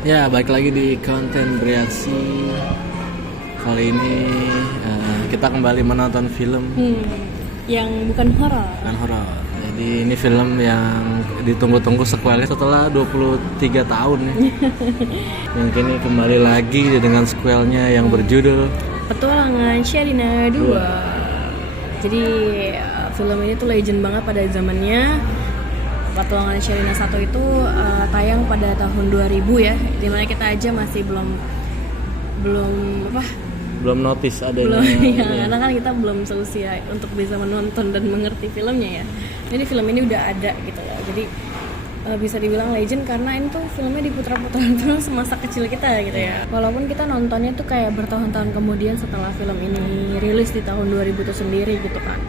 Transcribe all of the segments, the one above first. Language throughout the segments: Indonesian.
Ya, balik lagi di konten bereaksi. Kali ini kita kembali menonton film Yang bukan horor. bukan horor. Jadi ini film yang ditunggu-tunggu sequelnya setelah 23 tahun ya. Yang kini kembali lagi dengan sequelnya yang berjudul Petualangan Sherina 2. Jadi film ini tuh legend banget pada zamannya. Petualangan Sherina 1 itu tayang pada tahun 2000 ya. Dimana kita aja masih belum notice adanya. ya, karena kan kita belum seusia untuk bisa menonton dan mengerti filmnya ya. Jadi film ini udah ada gitu loh. Jadi bisa dibilang legend karena ini tuh filmnya diputar-putar terus semasa kecil kita gitu ya. Walaupun kita nontonnya tuh kayak bertahun-tahun kemudian setelah film ini rilis di tahun 2000 itu sendiri gitu kan.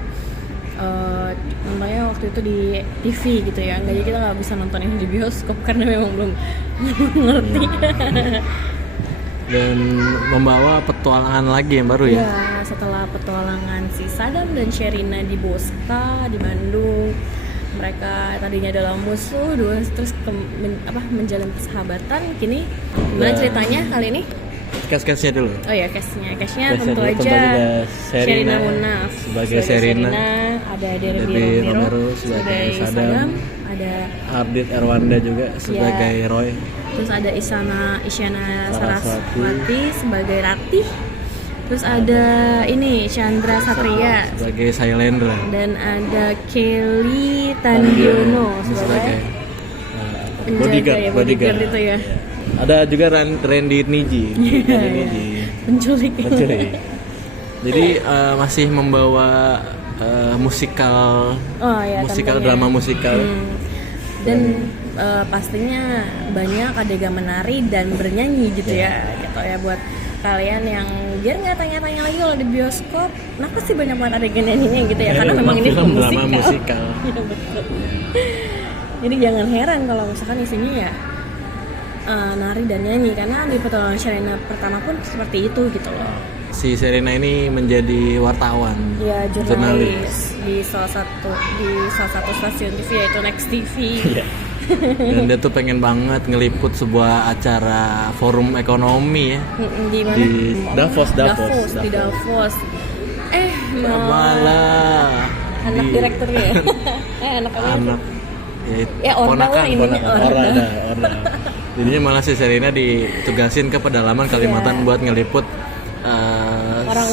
Nontonnya waktu itu di TV gitu ya. Jadi kita nggak bisa nonton ini di bioskop karena memang belum ngerti. Dan membawa petualangan lagi yang baru ya. Ya, setelah petualangan si Saddam dan Sherina di Bosca di Bandung, mereka tadinya adalah musuh, terus menjalin persahabatan. Kini gimana ceritanya kali ini? Cast-castnya dulu. Oh ya, castnya tentu aja Sherina Munaf sebagai Sherina, ada Debbie Romero sebagai Saddam, ada Ardit Erwanda juga sebagai Roy. Terus ada Isyana Saraswati sebagai Ratih. Terus ada ini Chandra Satria sebagai Sailendra. Dan ada Kelly Tandiono sebagai bodyguard itu ya. Ada juga Randy Niji. Penculik. Jadi masih membawa musikal drama musikal. Dan pastinya banyak adegan menari dan bernyanyi gitu ya buat kalian yang biar nggak tanya-tanya lagi kalau di bioskop kenapa sih banyak banget adegan nyanyinya gitu ya, karena memang ini film drama musikal. Ya, betul. Jadi jangan heran kalau misalkan isinya ya nari dan nyanyi, karena di petualangan Sherina pertama pun seperti itu gitu loh. Si Sherina ini menjadi wartawan, ya, jurnalis di salah satu stasiun TV yaitu Next TV. Dan dia tuh pengen banget ngeliput sebuah acara forum ekonomi ya. Di mana? Di Davos. Di Davos. Malah anak direkturnya ya. anak ya ponakan. Orda. Jadinya malah si Sherina ditugasin ke pedalaman Kalimantan buat ngeliput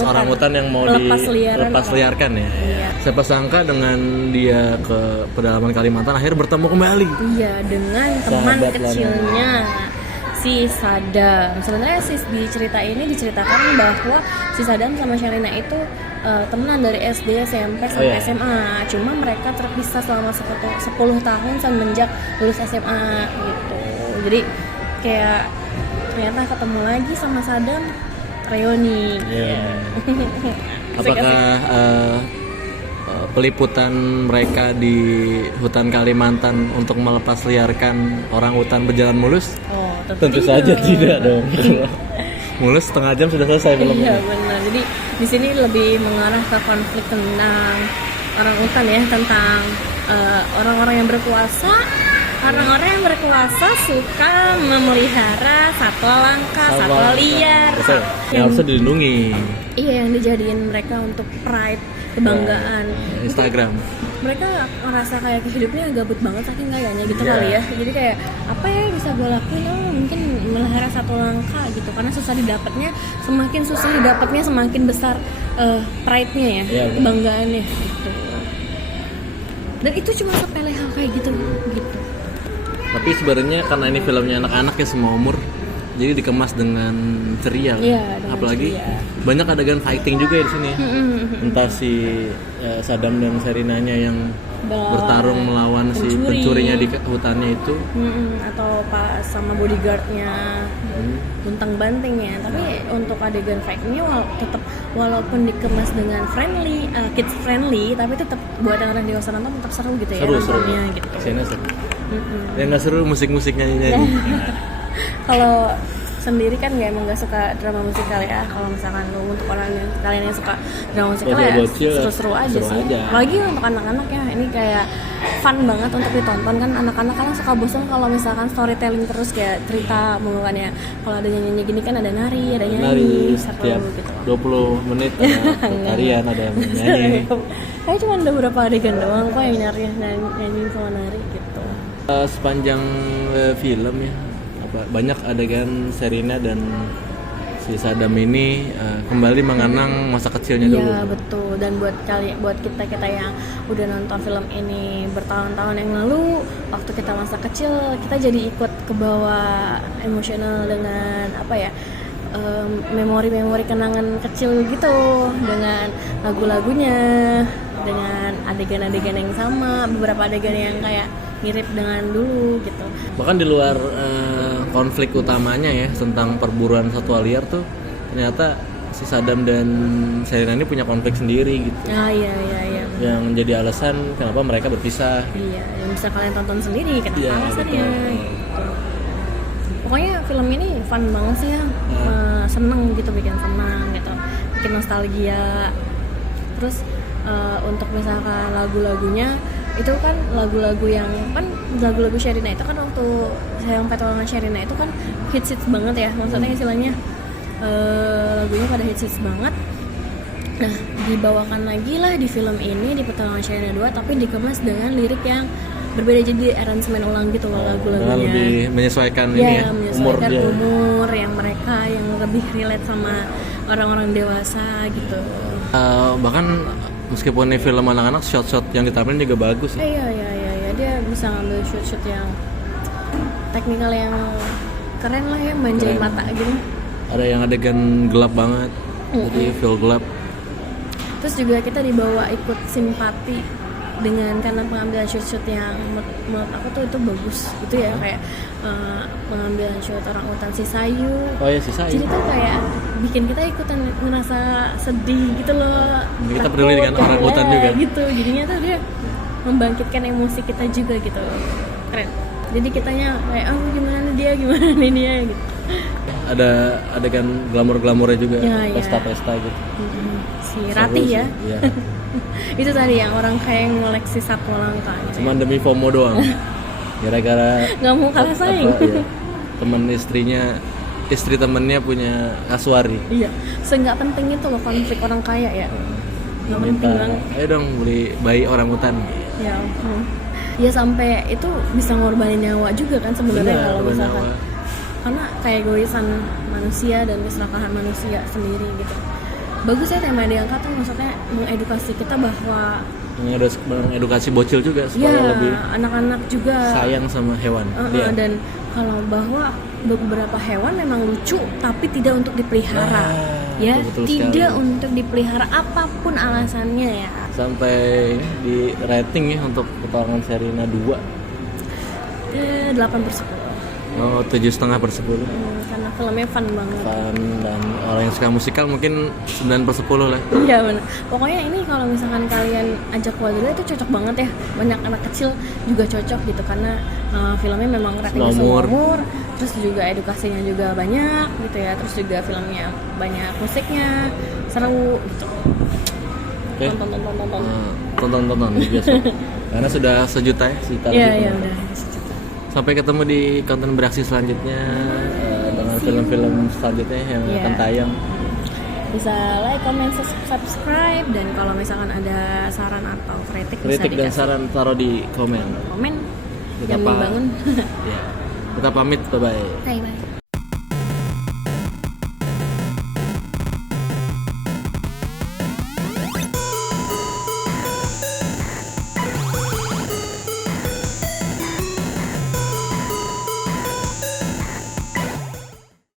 orangutan yang mau dilepas liarkan ya. Iya. Siapa sangka dengan dia ke pedalaman Kalimantan akhirnya bertemu kembali. Iya, dengan teman kecilnya si Saddam. Sebenarnya di cerita ini diceritakan bahwa si Saddam sama Sherina itu temenan dari SD, SMP sampai SMA. Cuma mereka terpisah selama 10 tahun semenjak lulus SMA gitu. Jadi kayak ternyata ketemu lagi sama Saddam, reuni. Apakah peliputan mereka di hutan Kalimantan untuk melepas liarkan orang hutan berjalan mulus? Tentu saja tidak dong. Mulus setengah jam sudah selesai filmnya. Iya benar. Jadi di sini lebih mengarah ke konflik tentang orang hutan ya, tentang orang-orang yang berkuasa. Orang-orang yang berkuasa suka memelihara satwa langka, satwa liar, yang harusnya dilindungi. Iya, yang dijadiin mereka untuk pride, kebanggaan. Instagram. Mereka ngerasa kayak hidupnya gabut banget saking gayanya gitu kali ya. Jadi kayak apa ya bisa gue lakuin? Mungkin melihara satwa langka gitu, karena semakin susah didapatnya semakin besar pride-nya ya, kebanggaannya gitu. Dan itu cuma sepele hal kayak gitu. Tapi sebenarnya karena ini filmnya anak-anak ya semua umur, jadi dikemas dengan ceria. Apalagi banyak adegan fighting juga di sini. Entah si Saddam dan Sherinanya yang bertarung melawan si pencurinya di hutannya itu, atau pas sama bodyguardnya buntang bantingnya. Tapi untuk adegan fightingnya walaupun dikemas dengan kids friendly, tapi tetap buat orang dewasa nonton tetap seru gitu ya nontonnya gitu. Yang nggak seru musik-musik nyanyi. Kalau sendiri kan emang nggak suka drama musikal ya. Kalau misalkan lu untuk kalian yang suka drama musikal ya seru-seru aja sih. Lagi untuk anak-anak ya, ini kayak fun banget untuk ditonton kan. Anak-anak kan suka bosan kalau misalkan storytelling terus kayak cerita mulu kan ya. Kalau ada nyanyi gini kan ada nari, setiap gitu. 20 menit ada tarian, ada yang nyanyi. Kayak cuma ada beberapa adegan doang kok yang nyanyi sama nari gitu. Sepanjang film ya, banyak adegan Sherina dan si Saddam ini kembali mengenang masa kecilnya dulu. Iya betul. Dan buat kita yang udah nonton film ini bertahun-tahun yang lalu, waktu kita masa kecil kita jadi ikut ke bawah emosional dengan memori-memori kenangan kecil gitu, dengan lagu-lagunya, dengan adegan-adegan yang sama, beberapa adegan yang kayak mirip dengan dulu gitu. Bahkan di luar konflik utamanya ya tentang perburuan satwa liar tuh, ternyata si Saddam dan Sherina ini punya konflik sendiri gitu. Iya. Yang jadi alasan kenapa mereka berpisah. Iya, yang bisa kalian tonton sendiri kenapa alasannya. Pokoknya film ini fun banget sih ya. Seneng gitu, bikin senang gitu, bikin nostalgia. Terus untuk misalkan lagu-lagunya itu kan lagu-lagu Sherina itu kan waktu yang petualangan Sherina itu kan hits banget ya, maksudnya istilahnya lagunya pada hits banget. Nah, dibawakan lagi lah di film ini di petualangan Sherina 2 tapi dikemas dengan lirik yang berbeda, jadi aransemen ulang gitu loh lagu-lagunya. Lebih menyesuaikan ini ya, umur yang mereka yang lebih relate sama orang-orang dewasa gitu. Bahkan meskipun ini film anak-anak, shot-shot yang ditampilkan juga bagus ya. Iya, dia bisa ngambil shot-shot yang teknikal yang keren lah ya, manjain mata gitu. Ada yang adegan gelap banget, jadi feel gelap. Terus juga kita dibawa ikut simpati dengan karena pengambilan shot-shot yang menurut aku tuh itu bagus gitu ya, kayak pengambilan shot orang utan si Sayu. Oh ya, si Sayu. Jadi tuh kayak bikin kita ikutan ngerasa sedih gitu loh. Kita peduli dengan orang utan juga. Gitu, jadinya tuh dia membangkitkan emosi kita juga gitu. Keren. Jadi kitanya kayak gimana nih dia gitu. Ada adegan glamor-glamornya juga, ya, pesta-pesta gitu. Si Ratih ya. Iya. Itu tadi yang orang kayak ngoleksi satwa langka gitu. Cuman demi FOMO doang. Gara-gara nggak mau kalah saing. Ya. Istri temennya punya kasuari. Iya. Seenggak penting itu loh konflik orang kaya ya. Nggak penting banget. Ayo dong beli bayi orang hutan. Ya. Ya sampai itu bisa ngorbanin nyawa juga kan sebenarnya kalau misalkan. Karena kayak egoisan manusia dan keserakahan manusia sendiri gitu. Bagus ya tema yang diangkat tuh, maksudnya mengedukasi kita bahwa mengedukasi bocil juga supaya lebih anak-anak juga sayang sama hewan. Dan kalau bahwa beberapa hewan memang lucu tapi tidak untuk dipelihara. Tidak untuk dipelihara apapun alasannya ya. Sampai di rating ya untuk petualangan Sherina 2 8/10. Oh, 7,5/10. Karena filmnya fun banget. Fun, dan orang yang suka musikal mungkin 9/10 lah. Iya benar. Pokoknya ini kalau misalkan kalian ajak keluarga itu cocok banget ya. Banyak anak kecil juga cocok gitu karena filmnya memang ratingnya semua umur. Terus juga edukasinya juga banyak gitu ya. Terus juga filmnya banyak musiknya, seru gitu. Okay. Tonton biasa. Karena sudah sejuta ya sejuta. Iya udah. Sampai ketemu di konten beraksi selanjutnya dengan film-film selanjutnya yang akan tayang. Bisa like, comment, subscribe, dan kalau misalkan ada saran atau kritik bisa dikasih. Dan saran taruh di komen. Jangan bangun. Kita pamit, bye. Bye.